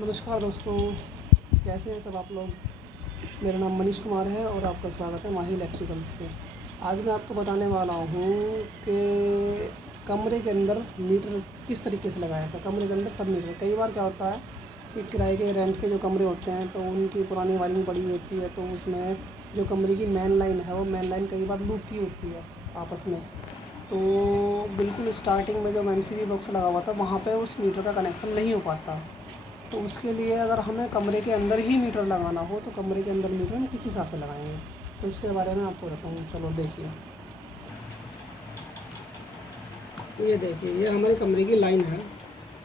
नमस्कार दोस्तों, कैसे हैं सब आप लोग। मेरा नाम मनीष कुमार है और आपका स्वागत है माही इलेक्ट्रिकल्स पे। आज मैं आपको बताने वाला हूँ कि कमरे के अंदर मीटर किस तरीके से लगाया था। कमरे के अंदर सब मीटर, कई बार क्या होता है कि किराए के रेंट के जो कमरे होते हैं तो उनकी पुरानी वायरिंग पड़ी हुई होती है, तो उसमें जो कमरे की मेन लाइन है वो मेन लाइन कई बार लूप की होती है आपस में। तो बिल्कुल स्टार्टिंग में जब MCB बॉक्स लगा हुआ था वहाँ पे उस मीटर का कनेक्शन नहीं हो पाता। तो उसके लिए अगर हमें कमरे के अंदर ही मीटर लगाना हो तो कमरे के अंदर मीटर हम किस हिसाब से लगाएंगे, तो उसके बारे में आपको बताऊँ। चलो देखिए, ये देखिए, ये हमारे कमरे की लाइन है,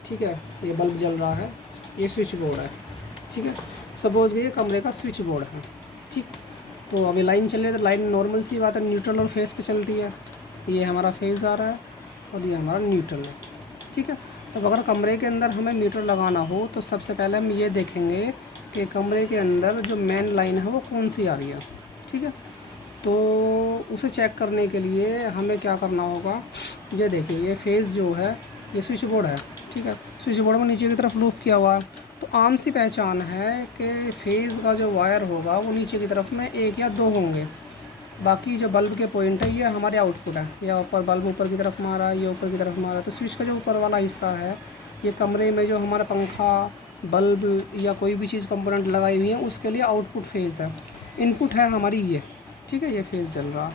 ठीक है। ये बल्ब जल रहा है, ये स्विच बोर्ड है, ठीक है। सपोज कि ये कमरे का स्विच बोर्ड है, ठीक। तो अभी लाइन चल रही है तो लाइन नॉर्मल सी बात है, न्यूट्रल और फेस पे चलती है। ये हमारा फेस आ रहा है और ये हमारा न्यूट्रल है, ठीक है। तो अगर कमरे के अंदर हमें मीटर लगाना हो तो सबसे पहले हम ये देखेंगे कि कमरे के अंदर जो मेन लाइन है वो कौन सी आ रही है, ठीक है। तो उसे चेक करने के लिए हमें क्या करना होगा, ये देखिए, ये फेस जो है ये स्विच बोर्ड है, ठीक है। स्विच बोर्ड में नीचे की तरफ लूप किया हुआ, तो आम सी पहचान है कि फेज़ का जो वायर होगा वो नीचे की तरफ में एक या दो होंगे। बाकी जो बल्ब के पॉइंट है ये हमारे आउटपुट है, या ऊपर बल्ब ऊपर की तरफ मारा, ये ऊपर की तरफ मारा। तो स्विच का जो ऊपर वाला हिस्सा है ये कमरे में जो हमारा पंखा, बल्ब या कोई भी चीज़ कंपोनेंट लगाई हुई है उसके लिए आउटपुट फेज़ है। इनपुट है हमारी ये, ठीक है, ये फेज़ चल रहा।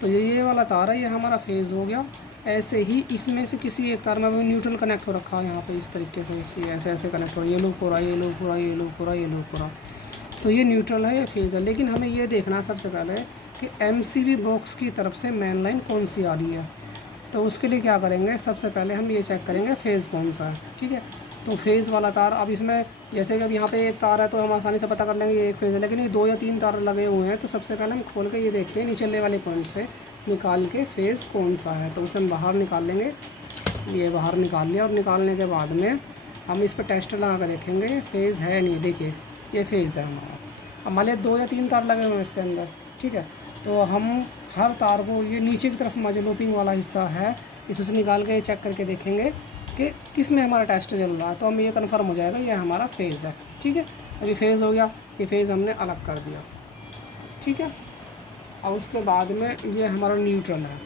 तो ये वाला तार है, ये हमारा फेज़ हो गया। ऐसे ही इसमें से किसी एक तार में अभी न्यूट्रल कनेक्ट हो रखा है यहाँ पे, इस तरीके से इसी ऐसे ऐसे कनेक्ट हो रहा है। ये लूप हो रहा है, ये लूप हो रहा है, ये लूप हो रहा है, ये लूप हो रहा है। तो ये न्यूट्रल है, ये फेज़ है। लेकिन हमें ये देखना है सबसे पहले कि MCB बॉक्स की तरफ से मेन लाइन कौन सी आ रही है। तो उसके लिए क्या करेंगे, सबसे पहले हम ये चेक करेंगे फेज़ कौन सा है, ठीक है। तो फेज़ वाला तार, अब इसमें जैसे कि अब यहाँ पे एक तार है तो हम आसानी से पता कर लेंगे ये एक फेज़ है, लेकिन ये 2 या 3 तार लगे हुए हैं। तो सबसे पहले हम खोल के ये देखते हैं निचले वाले पॉइंट से निकाल के फेज़ कौन सा है, तो उसे हम बाहर निकाल लेंगे। ये बाहर निकाल लिया और निकालने के बाद में हम इस पर टेस्टर लगा कर देखेंगे फेज़ है नहीं। देखिए, ये फेज़ है हमारा। अब मान लिया 2 या 3 तार लगे हुए हैं इसके अंदर, ठीक है। तो हम हर तार को, ये नीचे की तरफ जो लूपिंग वाला हिस्सा है इससे निकाल के चेक करके देखेंगे कि किस में हमारा टेस्ट चल रहा है। तो हमें ये कन्फर्म हो जाएगा ये हमारा फेज़ है, ठीक है। अभी फेज़ हो गया, ये फेज़ हमने अलग कर दिया, ठीक है। और उसके बाद में ये हमारा न्यूट्रल है।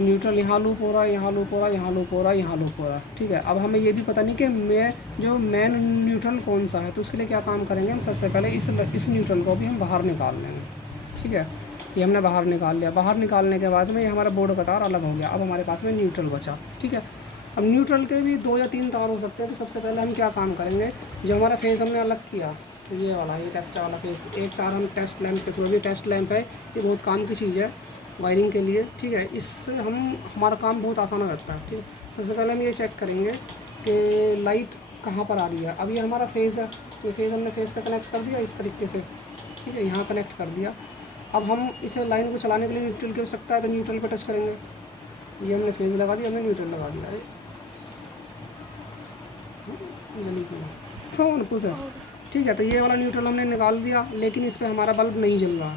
न्यूट्रल यहाँ लूप हो रहा है, यहाँ लूप हो रहा है, यहाँ लूप हो रहा है, यहाँ लूप हो रहा है, ठीक है। अब हमें ये भी पता नहीं कि जो मेन न्यूट्रल कौन सा है। तो उसके लिए क्या काम करेंगे, हम सबसे पहले इस न्यूट्रल को भी हम बाहर निकाल लेंगे, ठीक है। ये हमने बाहर निकाल लिया। बाहर निकालने के बाद में ये हमारा बोर्ड का तार अलग हो गया। अब हमारे पास में न्यूट्रल बचा, ठीक है। अब न्यूट्रल के भी 2 या 3 तार हो सकते हैं। तो सबसे पहले हम क्या काम करेंगे, जो हमारा फेज़ हमने अलग किया, तो ये वाला, ये टेस्ट वाला फेज़, एक तार हम टेस्ट लैंप के थ्रू, भी टेस्ट लैंप है, ये बहुत काम की चीज़ है वायरिंग के लिए, ठीक है। इससे हमारा काम बहुत आसान हो जाता है, ठीक है। सबसे पहले हम ये चेक करेंगे कि लाइट कहाँ पर आ रही है। अब ये हमारा फेज़ है, तो ये फेज़ हमने फेज़ पे कनेक्ट कर दिया इस तरीके से, ठीक है, यहाँ कनेक्ट कर दिया। अब हम इसे लाइन को चलाने के लिए न्यूट्रल की आवश्यकता है, तो न्यूट्रल पे टच करेंगे। ये हमने फेज़ लगा दिया, हमने न्यूट्रल लगा दिया है। जल्दी क्यों कुछ है, ठीक है। तो ये वाला न्यूट्रल हमने निकाल दिया, लेकिन इस पर हमारा बल्ब नहीं जल रहा।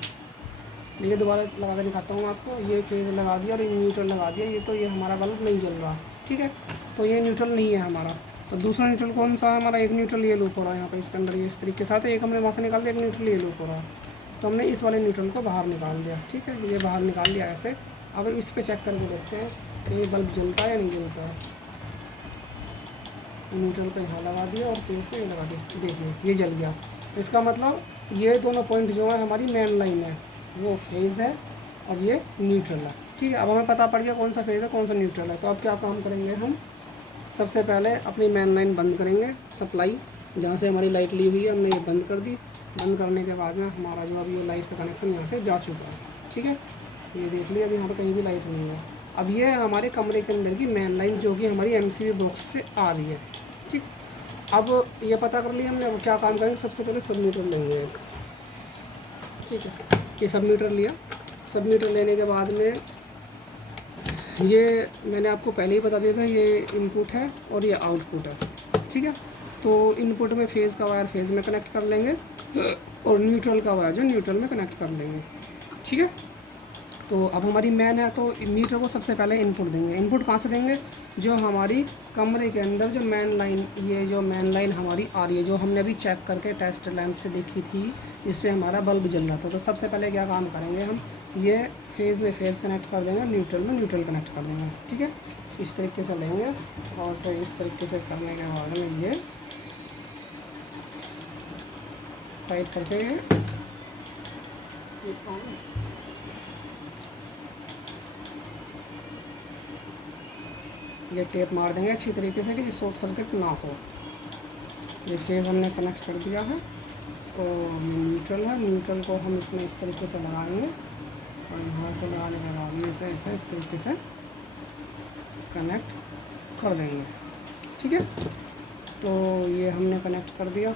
ये दोबारा लगा के दिखाता हूँ आपको। ये फेज़ लगा दिया और ये न्यूट्रल लगा दिया, ये तो ये हमारा बल्ब नहीं जल रहा, ठीक है। तो ये न्यूट्रल नहीं है हमारा। तो दूसरा न्यूट्रल कौन सा है हमारा, एक न्यूट्रल ये लूप हो रहा है यहाँ पे इसके अंदर, ये इस तरीके के साथ एक हमने वहाँ से निकाल दिया, एक न्यूट्रल ये लूप हो रहा है। तो हमने इस वाले न्यूट्रल को बाहर निकाल दिया, ठीक है। ये बाहर निकाल दिया ऐसे। अब इस पर चेक करके देखते हैं कि ये बल्ब जलता है या नहीं जलता है। न्यूट्रल पे यहाँ लगा दिया और फेज़ पे ये लगा दिया, देखिए ये जल गया। तो इसका मतलब ये दोनों पॉइंट जो है हमारी मेन लाइन है, वो फेज़ है और ये न्यूट्रल है, ठीक है। अब हमें पता पड़ गया कौन सा फेज़ है कौन सा न्यूट्रल है। तो अब क्या काम करेंगे, हम सबसे पहले अपनी मेन लाइन बंद करेंगे। सप्लाई जहाँ से हमारी लाइट ली हुई है हमने ये बंद कर दी। बंद करने के बाद में हमारा जो अभी ये लाइट का कनेक्शन यहाँ से जा चुका है, ठीक है। ये देख लिया, अभी यहाँ पर कहीं भी लाइट नहीं है। अब ये हमारे कमरे के अंदर की मेन लाइन जो कि हमारी MCB बॉक्स से आ रही है, ठीक। अब ये पता कर लिया हमने। अब क्या काम करेंगे, सबसे पहले सब मीटर लेंगे एक, ठीक है। ये सब मीटर लिया। सब मीटर लेने के बाद में ये मैंने आपको पहले ही बता दिया था, ये इनपुट है और ये आउटपुट है, ठीक है। तो इनपुट में फेज़ का वायर फेज़ में कनेक्ट कर लेंगे और न्यूट्रल का वायर जो न्यूट्रल में कनेक्ट कर लेंगे, ठीक है। तो अब हमारी मैन है, तो मीटर को सबसे पहले इनपुट देंगे। इनपुट कहाँ से देंगे? जो हमारी कमरे के अंदर जो मेन लाइन, ये जो मेन लाइन हमारी आ रही है, जो हमने अभी चेक करके टेस्ट लैंप से देखी थी, इस पर हमारा बल्ब जल रहा था। तो सबसे पहले क्या काम करेंगे हम, ये फेज़ में फेज़ कनेक्ट कर देंगे, न्यूट्रल में न्यूट्रल कनेक्ट कर देंगे। ठीक है, इस तरीके से लेंगे और से इस तरीके से करने के बाद में ये टाइट करके ये टेप मार देंगे अच्छी तरीके से कि ये शॉर्ट सर्किट ना हो। ये फेज़ हमने कनेक्ट कर दिया है और न्यूट्रल है, न्यूट्रल को हम इसमें इस तरीके से लगाएंगे और यहाँ से लगाने के बाद में इसे ऐसे इस तरीके से कनेक्ट कर देंगे। ठीक है, तो ये हमने कनेक्ट कर दिया।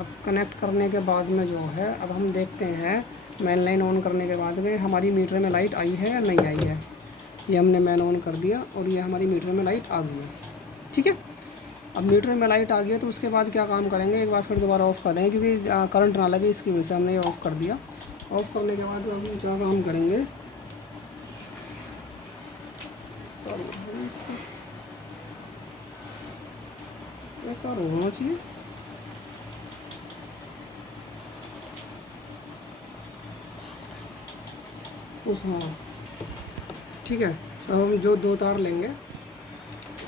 अब कनेक्ट करने के बाद में जो है, अब हम देखते हैं मेन लाइन ऑन करने के बाद में हमारी मीटर में लाइट आई है या नहीं आई है। ये हमने मैन ऑन कर दिया और ये हमारी मीटर में लाइट आ गई है। ठीक है, अब मीटर में लाइट आ गई है तो उसके बाद क्या काम करेंगे, एक बार फिर दोबारा ऑफ़ कर देंगे क्योंकि करंट ना लगे, इसकी वजह से हमने ये ऑफ़ कर दिया। ऑफ़ करने के बाद हम क्या काम करेंगे, तार होना चाहिए। हाँ, ठीक है, तो हम जो 2 तार लेंगे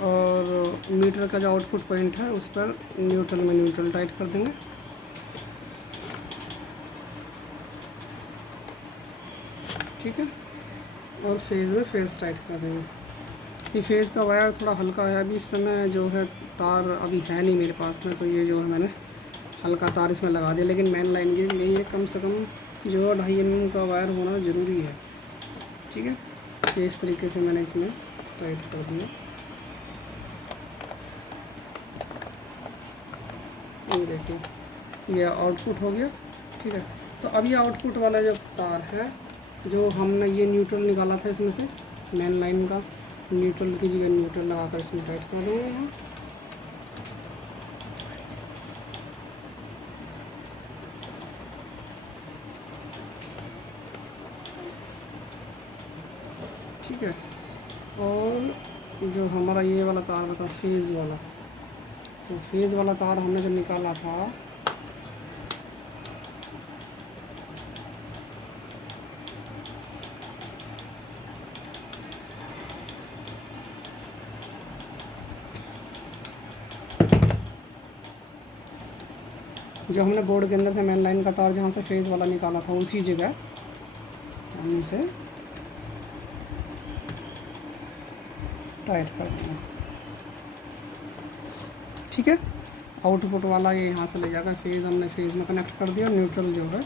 और मीटर का जो आउटपुट पॉइंट है उस पर न्यूट्रल में न्यूट्रल टाइट कर देंगे। ठीक है, और फेज़ में फेज़ टाइट कर देंगे। ये फेज़ का वायर थोड़ा हल्का है, अभी इस समय जो है तार अभी है नहीं मेरे पास में, तो ये जो है मैंने हल्का तार इसमें लगा दिया। लेकिन मेन लाइन के लिए ये कम से कम जो 2.5 mm का वायर होना ज़रूरी है। ठीक है, ये इस तरीके से मैंने इसमें टाइट कर दिया। ये देखिए, ये आउटपुट हो गया। ठीक है, तो अब ये आउटपुट वाला जो तार है, जो हमने ये न्यूट्रल निकाला था इसमें से मेन लाइन का, न्यूट्रल की जगह न्यूट्रल लगाकर इसमें टाइट कर देंगे यहाँ। ठीक है, और जो हमारा ये वाला तार था फेज़ वाला, तो फेज़ वाला तार हमने जो निकाला था, जो हमने बोर्ड के अंदर से मेन लाइन का तार जहाँ से फेज़ वाला निकाला था उसी जगह हम इसे टाइट कर देंगे। ठीक है, आउटपुट वाला ये यहाँ से ले जाकर फेज़ हमने फेज़ में कनेक्ट कर दिया, न्यूट्रल जो है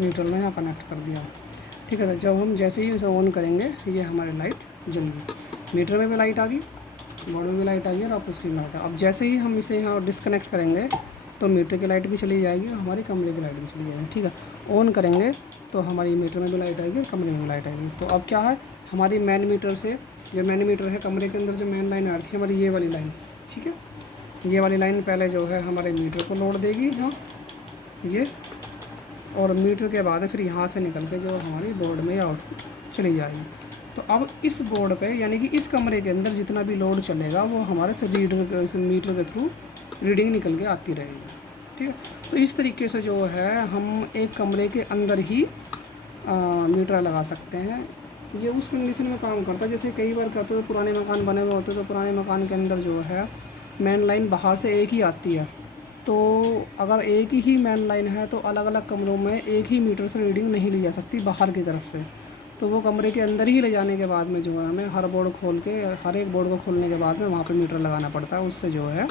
न्यूट्रल में यहाँ कनेक्ट कर दिया। ठीक है, तो जब हम जैसे ही इसे ऑन करेंगे ये हमारी लाइट जल गई, मीटर में भी लाइट आ गई, बोर्ड में भी लाइट आ गई और आपको स्क्रीन में लाइट। अब जैसे ही हम इसे यहाँ डिसकनेक्ट करेंगे तो मीटर की लाइट भी चली जाएगी और हमारी कमरे की लाइट भी चली जाएगी। ठीक है, ऑन करेंगे तो हमारी मीटर में भी लाइट आएगी और कमरे में भी लाइट आएगी। तो अब क्या है, हमारी मेन मीटर से, जो मेन मीटर है कमरे के अंदर जो मेन लाइन आ रही थी हमारी ये वाली लाइन, ठीक है, ये वाली लाइन पहले जो है हमारे मीटर को लोड देगी यहाँ ये, और मीटर के बाद फिर यहाँ से निकल के जो हमारी बोर्ड में आउटपुट चली जाएगी। तो अब इस बोर्ड पे यानी कि इस कमरे के अंदर जितना भी लोड चलेगा वो हमारे से मीटर के थ्रू रीडिंग निकल के आती रहेगी। ठीक है, तो इस तरीके से जो है हम एक कमरे के अंदर ही मीटर लगा सकते हैं। ये उस कंडीशन में काम करता है जैसे कई बार कहते हैं पुराने मकान बने हुए होते हैं, तो पुराने मकान के अंदर जो है मेन लाइन बाहर से एक ही आती है, तो अगर एक ही मेन लाइन है तो अलग अलग कमरों में एक ही मीटर से रीडिंग नहीं ली जा सकती बाहर की तरफ से, तो वो कमरे के अंदर ही ले जाने के बाद में जो है हमें हर बोर्ड खोल के, हर एक बोर्ड को खोलने के बाद में वहाँ पे मीटर लगाना पड़ता है, उससे जो है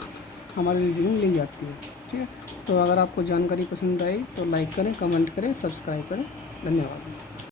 हमारी रीडिंग ली जाती है। ठीक है, तो अगर आपको जानकारी पसंद आई तो लाइक करें, कमेंट करें, सब्सक्राइब करें। धन्यवाद।